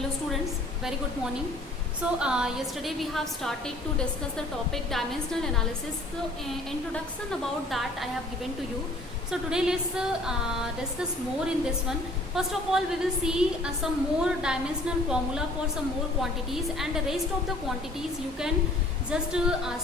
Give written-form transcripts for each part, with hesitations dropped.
Hello students, very good morning. So yesterday we have started to discuss the topic dimensional analysis. So introduction about that I have given to you. So today let's discuss more in this one. First of all, we will see some more dimensional formula for some more quantities, and the rest of the quantities you can just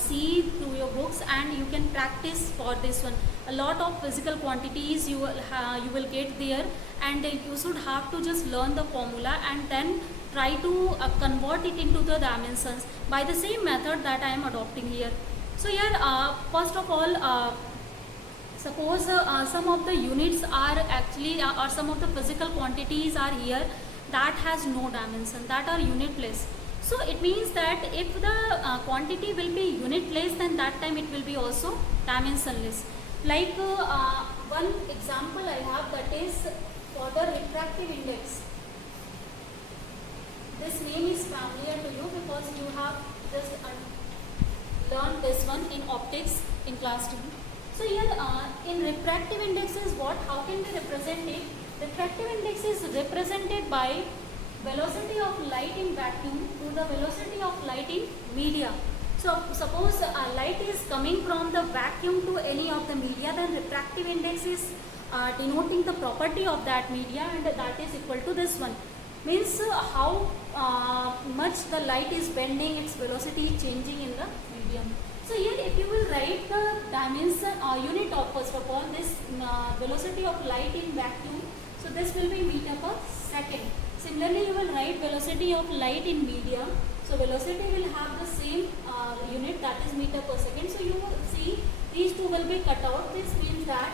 see through your books and you can practice for this one. A lot of physical quantities you will get there, and you should have to just learn the formula and then try to convert it into the dimensions by the same method that I am adopting here. So here first of all, suppose some of the units are actually or some of the physical quantities are here that has no dimension, that are unitless. So it means that if the quantity will be unitless, then that time it will be also dimensionless. Like one example I have, that is for the refractive index. This name is familiar to you because you have just learned this one in optics in class 2. So here in refractive index is what? How can we represent it? Refractive index is represented by velocity of light in vacuum to the velocity of light in media. So suppose light is coming from the vacuum to any of the media, then refractive index is denoting the property of that media, and that is equal to this one. Means how much the light is bending, its velocity is changing in the medium. So here if you will write the dimension or unit of, first of all, this velocity of light in vacuum, so this will be meter per second. Similarly you will write velocity of light in medium, so velocity will have the same unit, that is meter per second. So you will see these two will be cut out. This means that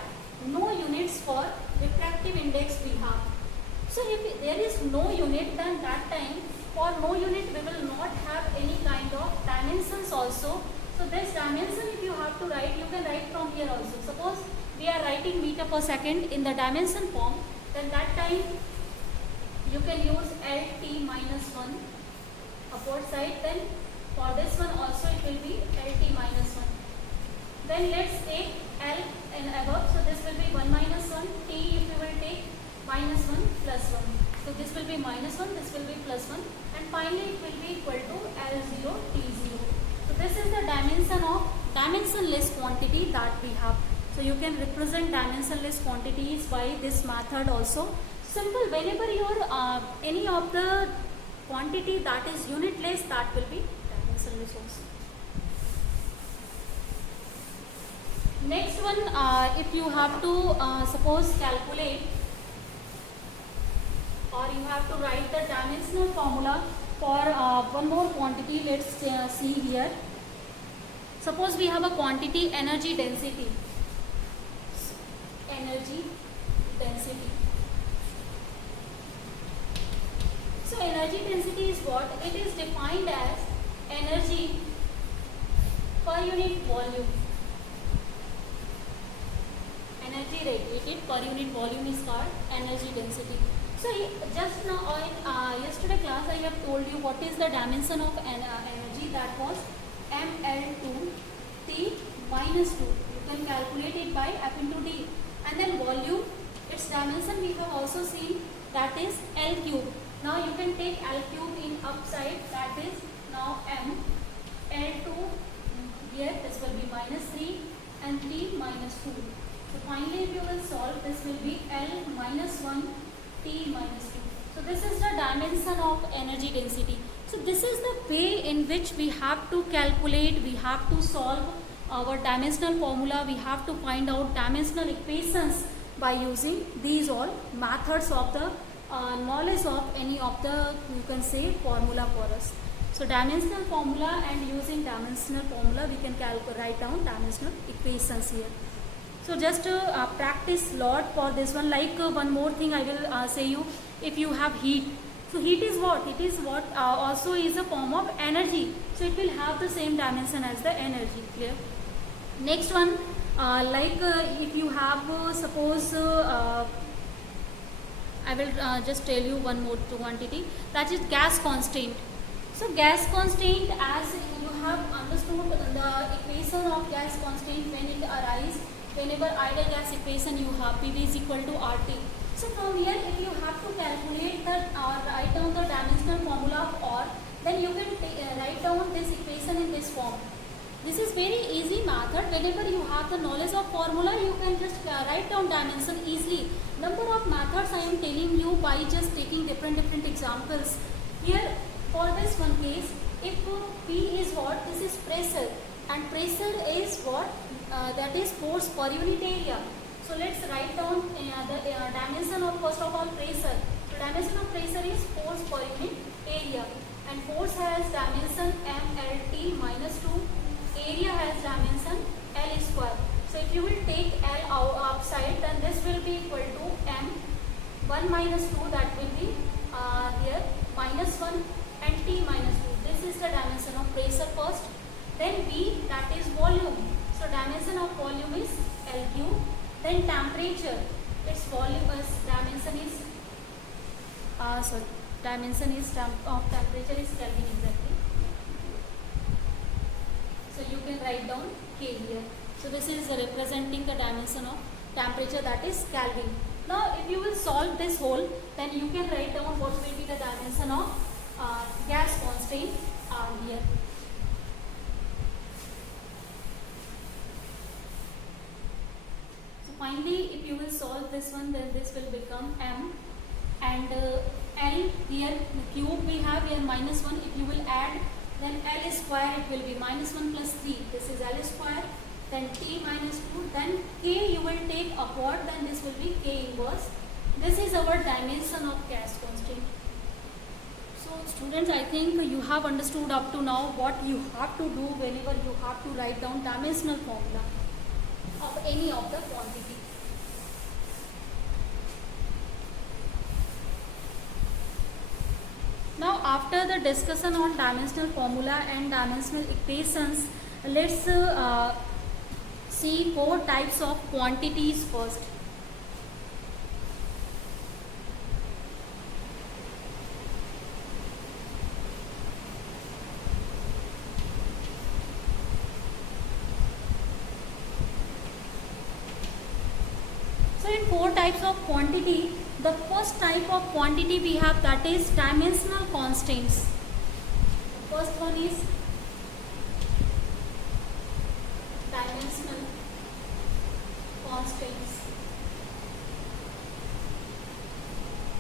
no units for refractive index we have. So if there is no unit, then that time for no unit we will not have any kind of dimensions also. So this dimension if you have to write, you can write from here also. Suppose we are writing meter per second in the dimension form, then that time you can use LT minus 1 upward side. Then for this one also it will be LT minus 1. Then let's take L and above, so this will be 1 minus 1, T if you will take minus 1 plus 1. So this will be minus 1, this will be plus 1, and finally it will be equal to L0, T0. So this is the dimension of dimensionless quantity that we have. So you can represent dimensionless quantities by this method also. Simple, whenever your any of the quantity that is unitless, that will be dimensionless also. Next one, if you have to suppose calculate, or you have to write the dimensional formula for one more quantity. Let's see here. Suppose we have a quantity energy density. Energy density. So energy density is what? It is defined as energy per unit volume. Energy radiated per unit volume is called energy density. So just now in yesterday class I have told you what is the dimension of energy, that was mL2 T minus 2. You can calculate it by F into D. And then volume, its dimension we have also seen, that is L cube. Now you can take L cube in upside, that is now M. L2 here, this will be minus 3 and T minus 2. So finally if you will solve, this will be L minus 1 T minus 2. So this is the dimension of energy density. So this is the way in which we have to calculate, we have to solve our dimensional formula, we have to find out dimensional equations by using these all methods of the knowledge of any of the, you can say, formula for us. So dimensional formula, and using dimensional formula we can write down dimensional equations here. So just practice lot for this one. Like one more thing I will say you, if you have heat. So heat is what? It is what also is a form of energy. So it will have the same dimension as the energy. Clear? Next one, like if you have suppose I will just tell you one more quantity, that is gas constant. So gas constant, as you have understood the equation of gas constant when it arises, whenever ideal gas equation you have PV is equal to RT. So from here if you have to calculate the write down the dimensional dimensional formula of or, then you can write down this equation in this form. This is very easy method. Whenever you have the knowledge of formula, you can just write down dimension easily. Number of methods I am telling you by just taking different examples. Here for this one case, if P is what? This is pressure, and pressure is what? That is force per unit area. So let's write down the dimension of first of all pressure. So dimension of pressure is force per unit area, and force has dimension mLT minus 2. Area has dimension L square. So if you will take L outside, then this will be equal to M 1 minus 2, that will be here minus 1, and T minus 2. This is the dimension of pressure first. Then V, that is volume. So dimension of volume is L cube. Then temperature, its volume dimension is of temperature is Kelvin exactly. So you can write down K here. So this is representing the dimension of temperature, that is Kelvin. Now if you will solve this whole, then you can write down what will be the dimension of gas constant here. So finally if you will solve this one, then this will become M, and L here cube we have here minus 1. If you will add, then L square, it will be minus 1 plus 3. This is L square. Then T minus 2. Then K you will take upward. Then this will be K inverse. This is our dimension of gas constant. So students, I think you have understood up to now what you have to do whenever you have to write down dimensional formula of any of the quantity. Now after the discussion on dimensional formula and dimensional equations, let's see 4 types of quantities first. So in 4 types of quantity, the first type of quantity we have, that is dimensional constants. The first one is dimensional constants.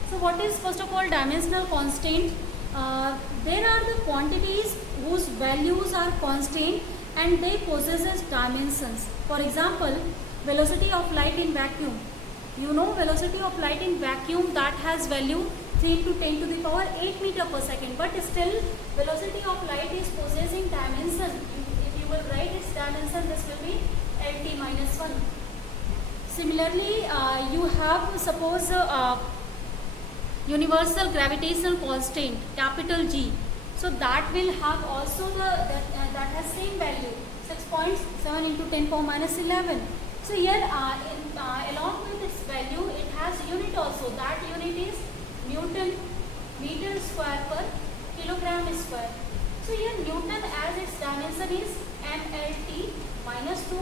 So what is first of all dimensional constant? There are the quantities whose values are constant and they possess dimensions. For example, velocity of light in vacuum. You know velocity of light in vacuum, that has value 3 to 10 to the power 8 meter per second, but still velocity of light is possessing dimension. If you will write its dimension, this will be LT minus 1. Similarly, you have suppose universal gravitational constant, capital G. So that will have also that has same value, 6.7 into 10 power minus 11. So here along with its value, it has unit also. That unit is Newton meter square per kilogram square. So here Newton as its dimension is mLT minus 2,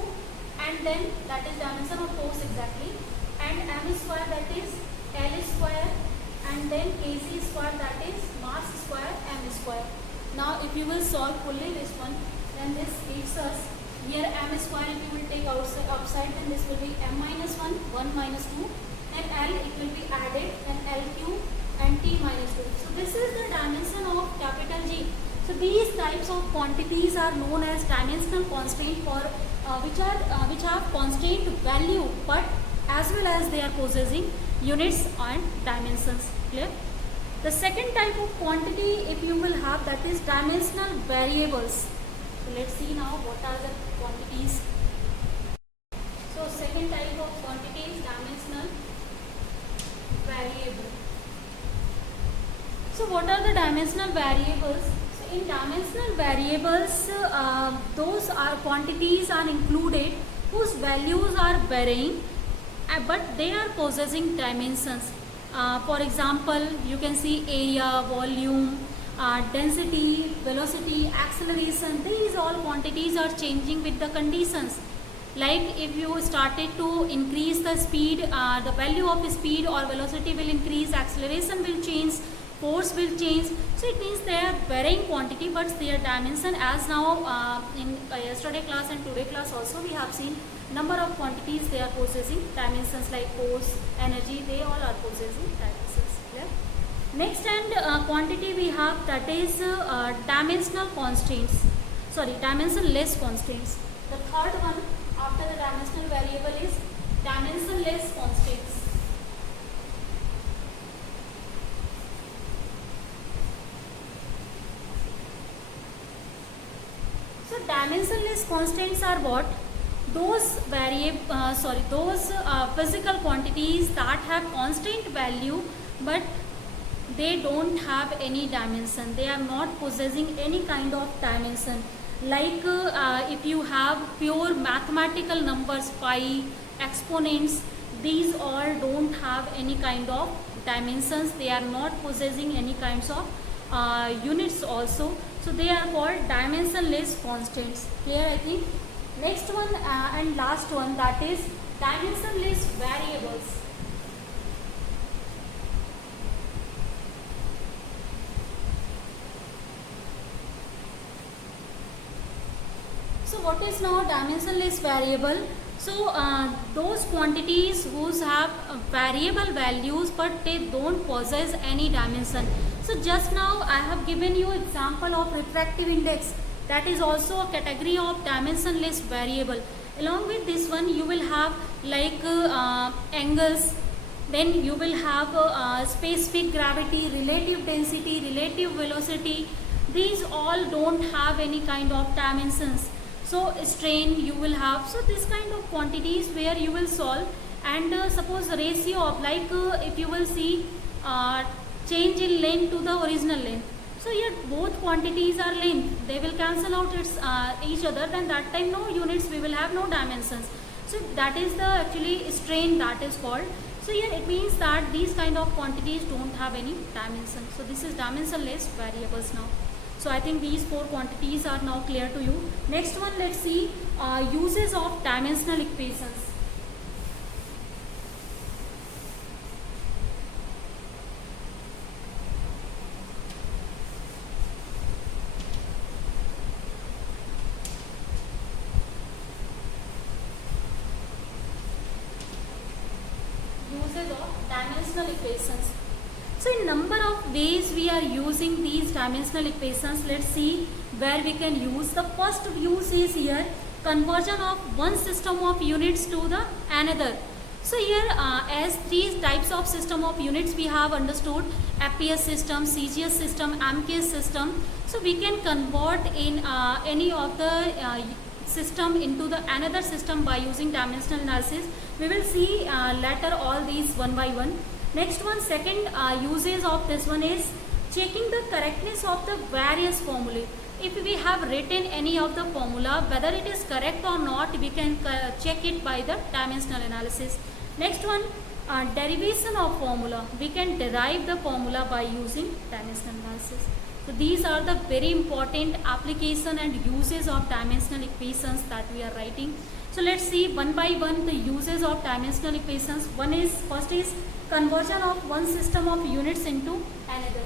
and then that is dimension of force exactly, and m square, that is L square, and then kg square, that is mass square m square. Now if you will solve fully this one, then this gives us here m square. If you will take outside, then this will be m minus 1, 1 minus 2, and L it will be added, then L cube and T minus 2. So this is the dimension of capital G. So these types of quantities are known as dimensional constant, for which have constant value, but as well as they are possessing units and dimensions. Clear? The second type of quantity, if you will have, that is dimensional variables. So let's see now what are the quantities. So second type of quantity is dimensional variable. So what are the dimensional variables? So in dimensional variables, those are quantities are included whose values are varying, but they are possessing dimensions. For example, you can see area, volume, density, velocity, acceleration. These all quantities are changing with the conditions. Like if you started to increase the speed, the value of speed or velocity will increase, acceleration will change. force will change. So it means they are varying quantity, but their dimension, as now in yesterday class and today class also we have seen number of quantities they are possessing, dimensions like force, energy, they all are possessing dimensions. Clear? Next and quantity we have, that is dimensional constraints, sorry, dimensionless constraints. The third one after the dimensional variable is dimensionless constraints. So dimensionless constraints are what? Those physical quantities that have constant value, but they don't have any dimension. They are not possessing any kind of dimension. Like if you have pure mathematical numbers, pi, exponents, these all don't have any kind of dimensions. They are not possessing any kinds of units also. So they are called dimensionless constants. Clear, I think? Next one and last one, that is dimensionless variables. So what is now dimensionless variable? So those quantities whose have variable values but they don't possess any dimension. So just now I have given you example of refractive index, that is also a category of dimensionless variable. Along with this one you will have like angles, then you will have specific gravity, relative density, relative velocity. These all don't have any kind of dimensions. So strain you will have. So this kind of quantities where you will solve, and suppose the ratio of like if you will see change in length to the original length. So here both quantities are length, they will cancel out each other, then that time no units, we will have no dimensions. So that is the actually strain that is called. So here it means that these kind of quantities don't have any dimension. So this is dimensionless variables now. So I think these four quantities are now clear to you. Next one, let's see uses of dimensional equations. Uses of dimensional equations. So in number of ways we are using these dimensional equations. Let's see where we can use. The first use is here conversion of one system of units to the another. So here as three types of system of units we have understood: FPS system, CGS system, MKS system. So we can convert in any of the system into the another system by using dimensional analysis. We will see later all these one by one. Next one, second uses of this one is checking the correctness of the various formulae. If we have written any of the formula, whether it is correct or not, we can check it by the dimensional analysis. Next one, derivation of formula. We can derive the formula by using dimensional analysis. So these are the very important application and uses of dimensional equations that we are writing. So let's see one by one the uses of dimensional equations. First is conversion of one system of units into another.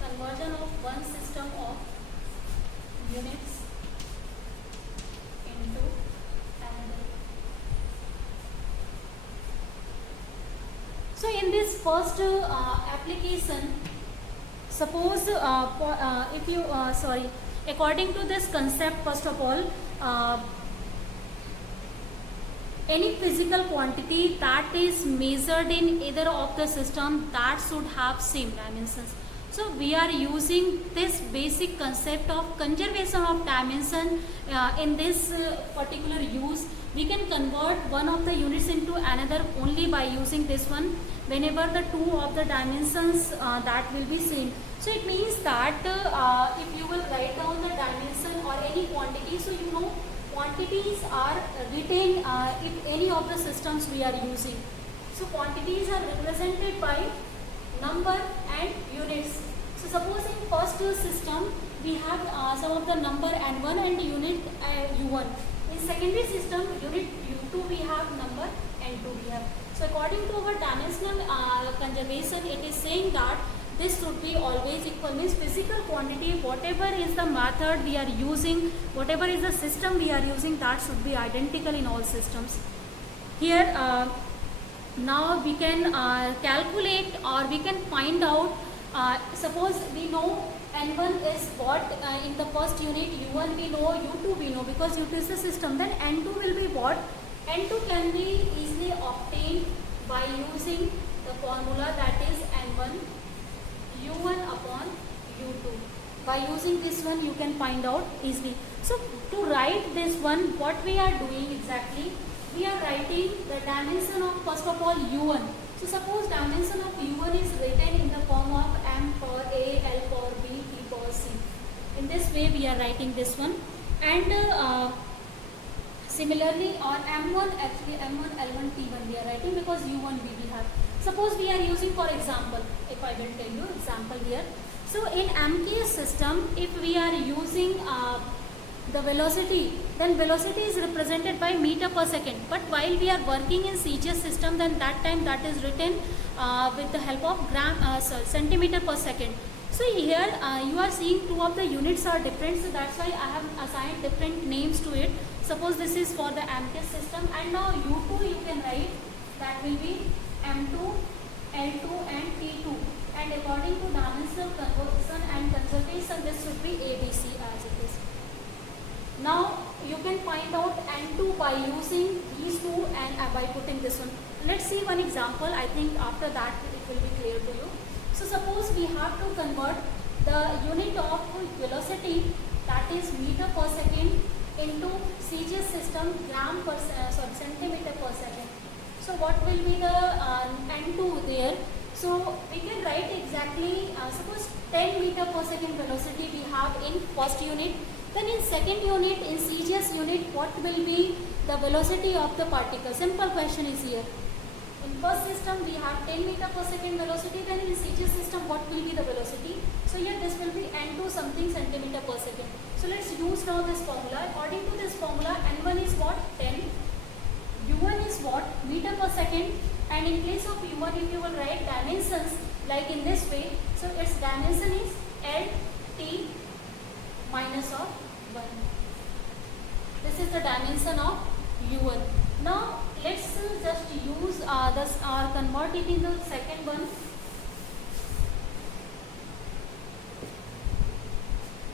Conversion of one system of units into another. So in this first application, suppose according to this concept, first of all, any physical quantity that is measured in either of the system, that should have same dimensions. So we are using this basic concept of conservation of dimension in this particular use. We can convert one of the units into another only by using this one whenever the two of the dimensions that will be same. So it means that if you will write down the dimension or any quantity, so you know quantities are written in any of the systems we are using. So quantities are represented by number and units. So suppose in first system we have some of the number n1 and unit u1. In secondary system, unit U2 we have, number N2 we have. So according to our dimensional conservation, it is saying that this should be always equal, means physical quantity, whatever is the method we are using, whatever is the system we are using, that should be identical in all systems. Here now we can calculate, or we can find out, suppose we know N1 is what in the first unit, U1 we know, U2 we know, because U2 is the system, then N2 will be what? N2 can be easily obtained by using the formula, that is N1 U1 upon U2. By using this one you can find out easily. So to write this one, what we are doing exactly, we are writing the dimension of, first of all, U1. So suppose dimension of U1 is written in the form of M for A, L for B, T for C. In this way we are writing this one. And similarly on M1, actually M1, L1, T1 we are writing, because U1 we have. Suppose we are using, for example, if I will tell you example here. So in MKS system, if we are using the velocity, then velocity is represented by meter per second. But while we are working in CGS system, then that time that is written with the help of centimeter per second. So here you are seeing two of the units are different, so that's why I have assigned different names to it. Suppose this is for the MKS system, and now U2 you can write, that will be M2, L2 and T2. And according to dimensional conversion and conservation, this should be ABC as it is. Now you can find out N2 by using these two and by putting this one. Let's see one example. I think after that it will be clear to you. So suppose we have to convert the unit of velocity, that is meter per second, into CGS system centimeter per second. So what will be the N2 there? So we can write exactly, suppose 10 meter per second velocity we have in first unit. Then in second unit, in CGS unit, what will be the velocity of the particle? Simple question is here. In first system we have 10 meter per second velocity, then in CGS system what will be the velocity? So here this will be N2 something centimeter per second. So let's use now this formula. According to this formula, N1 is what? 10. U1 is what? Meter per second. And in place of U1, if you will write dimensions like in this way, so its dimension is L, T minus of 1. This is the dimension of U1. Now let's just use this or convert it into the second one.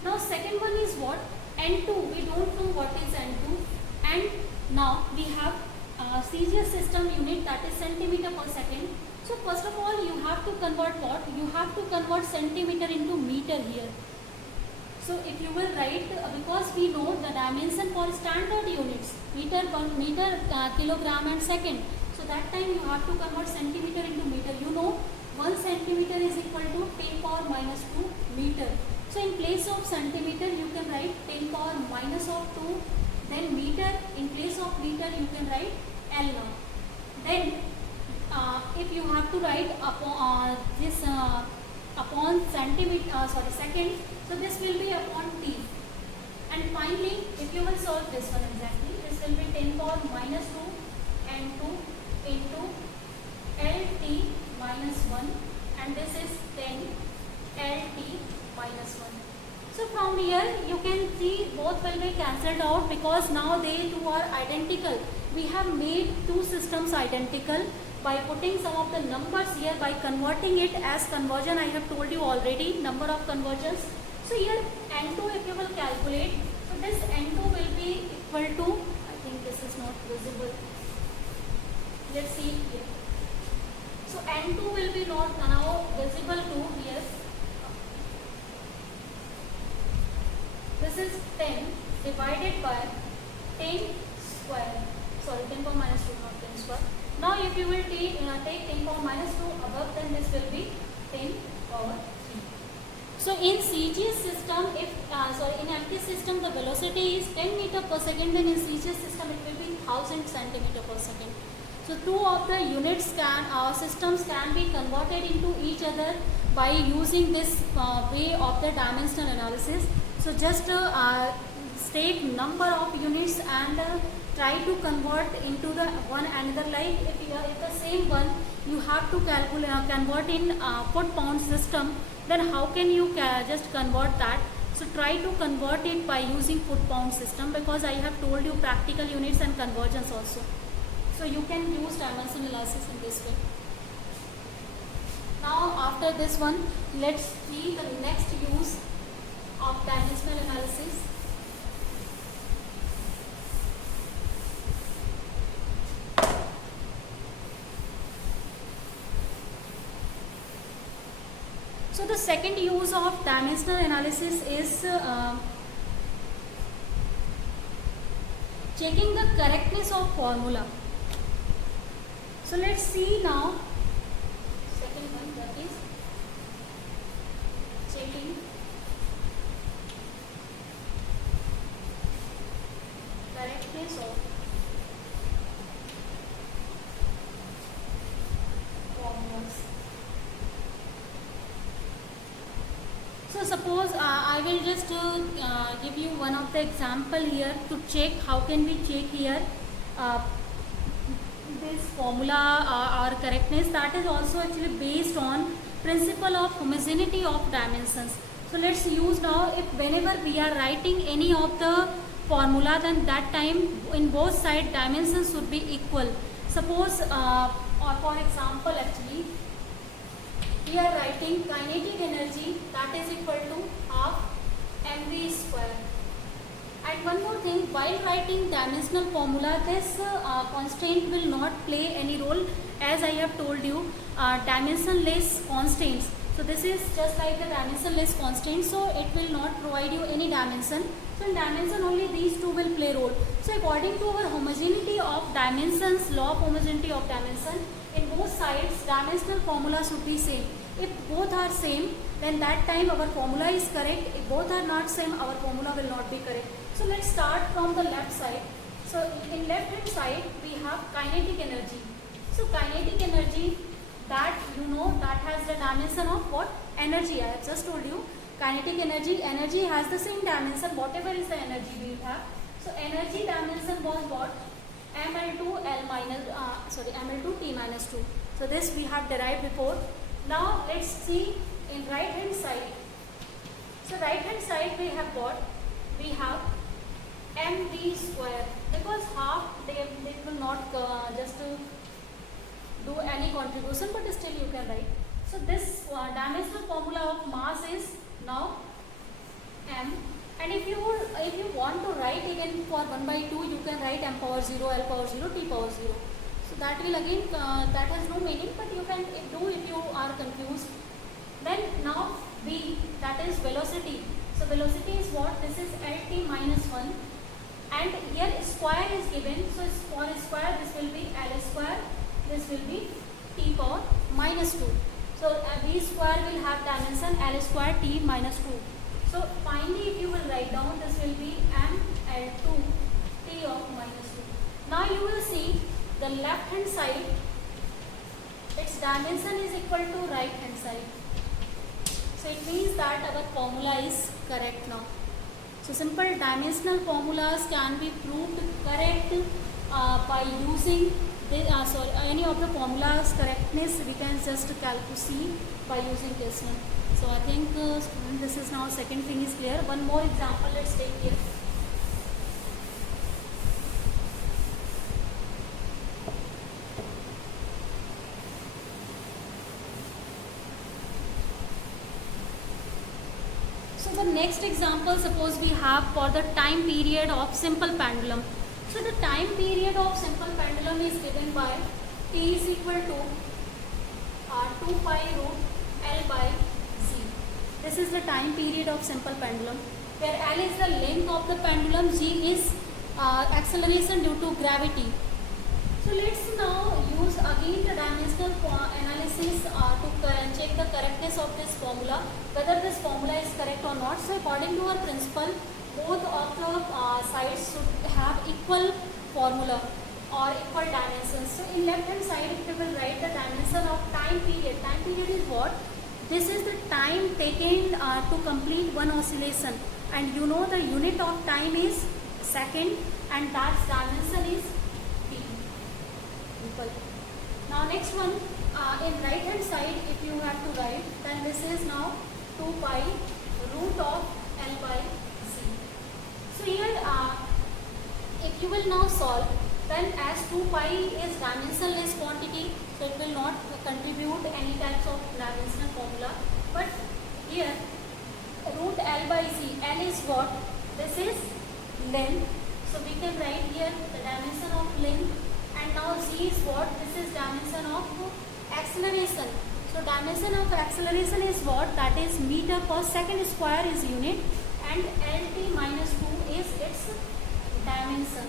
Now second one is what? N2. We don't know what is N2. And now we have CGS system unit, that is centimeter per second. So first of all you have to convert what? You have to convert centimeter into meter here. So if you will write, because we know the dimension for standard units, meter, kilogram and second. So that time you have to convert centimeter into meter. You know 1 centimeter is equal to 10 power minus 2 meter. So in place of centimeter you can write 10 power minus of 2. Then meter, in place of meter you can write L now. Then if you have to write upon upon centimeter, second, so this will be upon T. And finally, if you will solve this one exactly, this will be 10 power minus 2 N2 into LT minus 1, and this is 10 LT minus 1. So from here you can see both will be cancelled out, because now they two are identical. We have made two systems identical by putting some of the numbers here, by converting it as conversion. I have told you already number of conversions. So here N2 if you will calculate, so this N2 will be equal to, I think this is not visible. Let's see here. So N2 will be not now visible to here. This is 10 divided by 10 square. Sorry, 10 power minus 2, not 10 square. Now if you will take 10 power minus 2 above, then this will be 10 power 3. So in CGS system, if in MKS system the velocity is 10 meter per second, then in CGS system it will be 1000 centimeter per second. So two of the units systems can be converted into each other by using this way of the dimensional analysis. So just take number of units and try to convert into the one another. Like if the same one you have to calculate convert in foot pound system, then how can you just convert that? So try to convert it by using foot pound system, because I have told you practical units and conversions also. So you can use dimension analysis in this way. Now after this one, let's see the next use of dimensional analysis. So the second use of dimensional analysis is checking the correctness of formula. So let's see now. Second one, that is checking correctness of formulas. So suppose I will just give you one of the example here to check how can we check here this formula or correctness. That is also actually based on principle of homogeneity of dimensions. So let's use now, if whenever we are writing any of the formula, then that time in both side dimensions should be equal. Suppose or for example actually we are writing kinetic energy, that is equal to half mv square. And one more thing, while writing dimensional formula, this constraint will not play any role, as I have told you, dimensionless constraints. So this is just like the dimensionless constraint, so it will not provide you any dimension. So in dimension only these two will play role. So according to our homogeneity of dimensions, law of homogeneity of dimension, in both sides dimensional formula should be same. If both are same, then that time our formula is correct. If both are not same, our formula will not be correct. So let's start from the left side. So in left hand side we have kinetic energy. So kinetic energy, that you know, that has the dimension of what? Energy. I have just told you kinetic energy has the same dimension whatever is the energy we have. So energy dimension was what? ml2 ml2 t minus 2. So this we have derived before. Now let's see in right hand side. So right hand side we have what? We have mv square, because half they will not just do any contribution, but still you can write. So this dimensional formula of mass is now m, and if you want to write again for 1 by 2, you can write m power 0, l power 0, t power 0. So that will again that has no meaning, but you can do if you are confused. Then now v, that is velocity. So velocity is what? This is lt minus 1, and here square is given. So for square this will be l square, this will be t power minus 2. So v square will have dimension l square t minus 2. So finally if you will write down, this will be m l2 t of minus 2. Now you will see the left hand side, its dimension is equal to right hand side. So it means that our formula is correct now. So simple dimensional formulas can be proved correct by using any of the formulas correctness we can just see by using this one. So I think student, this is now second thing is clear. One more example let's take here. So the next example, suppose we have for the time period of simple pendulum. So the time period of simple pendulum is given by t is equal to 2 pi root L by Z. This is the time period of simple pendulum, where L is the length of the pendulum, G is acceleration due to gravity. So let's now use again the dimensional analysis to check the correctness of this formula, whether this formula is correct or not. So according to our principle, both of the sides should have equal formula or equal dimensions. So in left hand side, if we will write the dimension of time period is what? This is the time taken to complete one oscillation. and you know the unit of time is second, and that dimension is t. Simple. Now next one, in right hand side if you have to write, then this is now 2 pi root of L by c. So here if you will now solve, then as 2 pi is dimensionless quantity, so it will not contribute any types of dimensional formula. But here root L by c, L is what? This is length. So we can write here the dimension of length, and now c is what? This is dimension of acceleration. So dimension of acceleration is what? That is meter per second square is unit, and LT minus 2 is its dimension.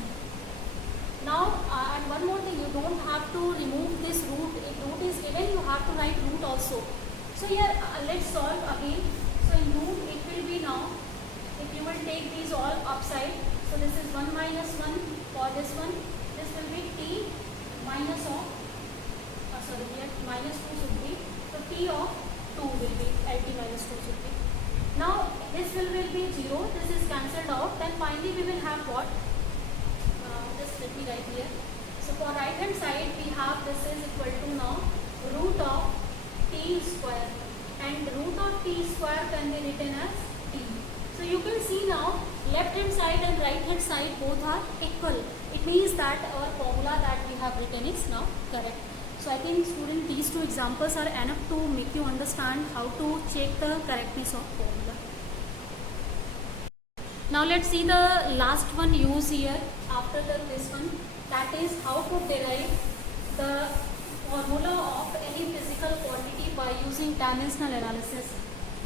Now and one more thing, you don't have to remove this root. If root is given, you have to write root also. So here let's solve again. So in root it will be now, if you will take these all upside, so this is 1 minus 1 for this one. This will be t minus of, sorry here minus 2 should be, so t of 2 will be, LT minus 2 should be. Now this will be 0, this is cancelled out, then finally we will have what? Just let me write here. So for right hand side we have this is equal to now root of t square, and root of t square can be written as t. So you can see now left hand side and right hand side both are equal. It means that our formula that we have written is now correct. So I think student, these two examples are enough to make you understand how to check the correctness of formula. Now let's see the last one use here after this one, that is how to derive the formula of any physical quantity by using dimensional analysis.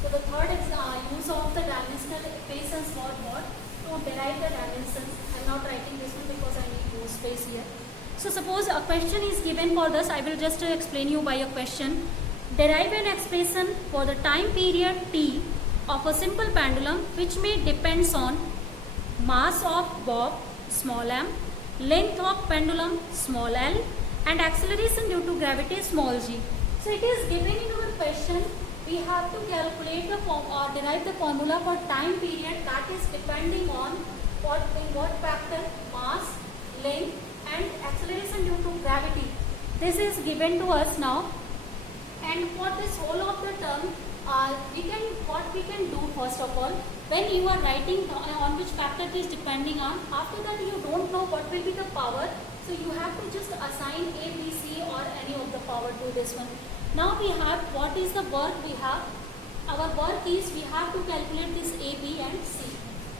So the third is use of the dimensional equations for what? To derive the dimensions. I am not writing this one because I need more space here. So suppose a question is given for this, I will just explain you by a question. Derive an expression for the time period t of a simple pendulum which may depends on mass of bob small m, length of pendulum small l, and acceleration due to gravity small g. So it is given in our question, we have to calculate the form or derive the formula for time period that is depending on what factor? Mass, length, and acceleration due to gravity. This is given to us now, and for this whole of the term, what we can do first of all, when you are writing on which factor it is depending on, after that you don't know what will be the power, so you have to just assign A, B, C or any of the power to this one. Now we have, what is the work we have? Our work is we have to calculate this A, B and C.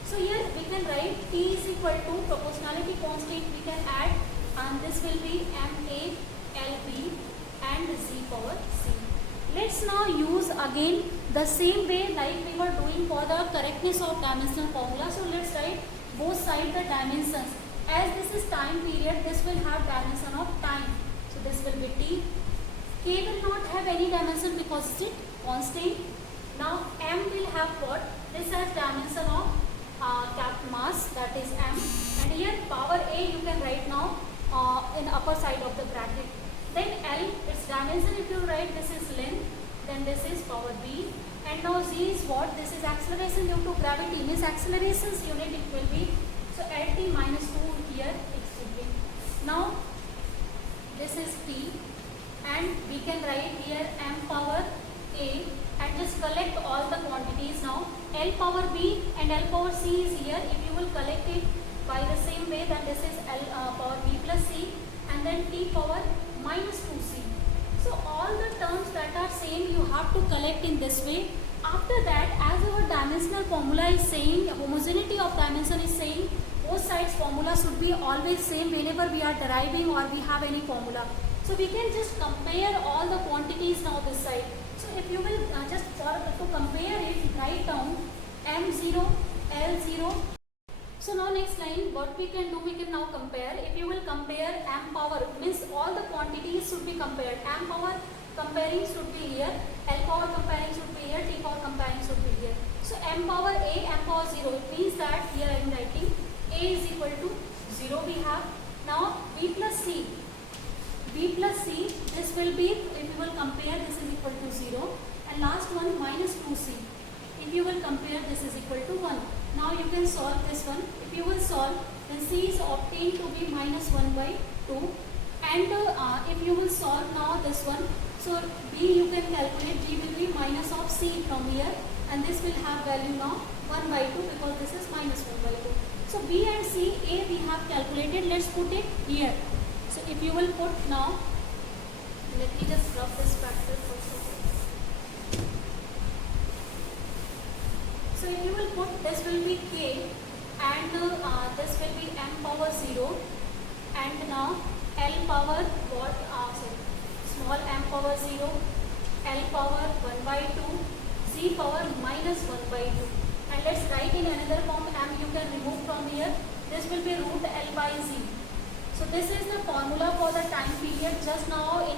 So here we can write T is equal to proportionality constant, we can add, and this will be MA, LB and Z power C. Let's now use again the same way like we were doing for the correctness of dimensional formula. So let's write both sides the dimensions. As this is time period, this will have dimension of time. So this will be T. K will not have any dimension because it is constant. Now M will have what? This has dimension of mass, that is M. And here power A you can write now in upper side of the bracket. Then L, its dimension if you write, this is length, then this is power B. And now Z is what? This is acceleration due to gravity, means acceleration's unit it will be, so LT minus 2 here it should be. Now this is T, and we can write here M power A, and just collect all the quantities now. L power B and L power C is here. If you will collect it by the same way, then this is L power B plus C, and then T power minus 2C. So all the terms that are same you have to collect in this way. After that, as our dimensional formula is saying, homogeneity of dimension is saying, both sides formula should be always same whenever we are deriving or we have any formula. So we can just compare all the quantities now this side. So if you will just to compare it, write down M0, L0. So now next line, what we can do, we can now compare. If you will compare M power, means all the quantities should be compared. M power comparing should be here, L power comparing should be here, T power comparing should be here. So M power A, M power 0, it means that here I am writing A is equal to 0 we have. Now B plus C. B plus C, this will be, if you will compare, this is equal to 0. And last one minus 2C. If you will compare, this is equal to 1. Now you can solve this one. If you will solve, then C is obtained to be minus 1 by 2. And if you will solve now this one, so B you can calculate, B will be minus of C from here, and this will have value now 1 by 2 because this is minus 1 by 2. So B and C, A we have calculated, let's put it here. So if you will put now, let me just rub this factor first of all. So if you will put, this will be K, and this will be M power 0, and now L power what, small m power 0, L power 1 by 2, Z power minus 1 by 2. And let's write in another form, m you can remove from here, this will be root L by Z. So this is the formula for the time period. Just now in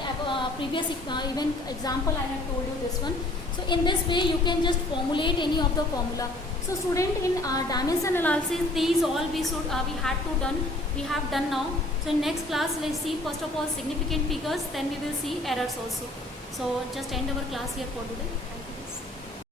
previous event example I have told you this one. So in this way you can just formulate any of the formula. So student, in dimension analysis, these all we have done now. So in next class, let's see first of all significant figures, then we will see errors also. So just end our class here for today. Thank you.